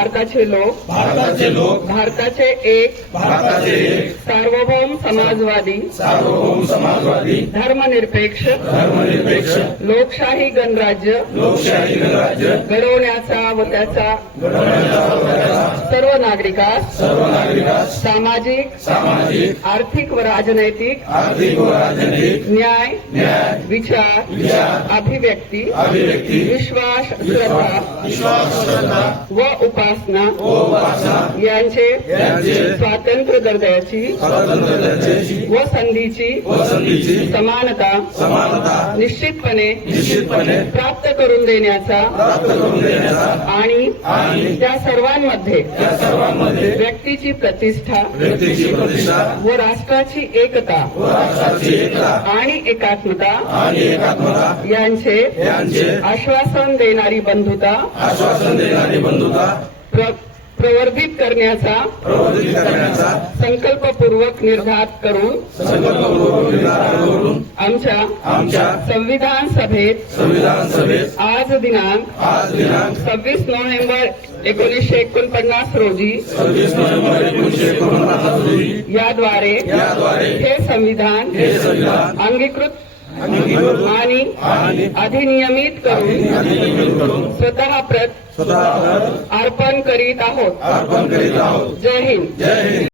भारताचे लोक भारताचे एक सार्वभौम समाजवादी धर्मनिरपेक्ष लोकशाही गणराज्य घडवण्याचा व त्याचा सर्व नागरिकास सामाजिक आर्थिक व राजनैतिक न्याय विचार अभिव्यक्ती विश्वास श्रद्धा व उपासना यांचे स्वातंत्र्य दर्जाची व संधीची समानता निश्चितपणे प्राप्त करून देण्याचा आणि त्या सर्वांमध्ये व्यक्तीची प्रतिष्ठा व राष्ट्राची एकता आणि एकात्मता यांचे आश्वासन देणारी बंधुता प्रवर्धित करण्याचा संकल्पपूर्वक निर्धार करून आमच्या संविधान सभेत आज दिनांक 26 नोव्हेंबर 1949 रोजी याद्वारे हे संविधान अंगीकृत आणि अधिनियमित करून स्वतः प्रत अर्पण करीत आहोत. जय हिंद.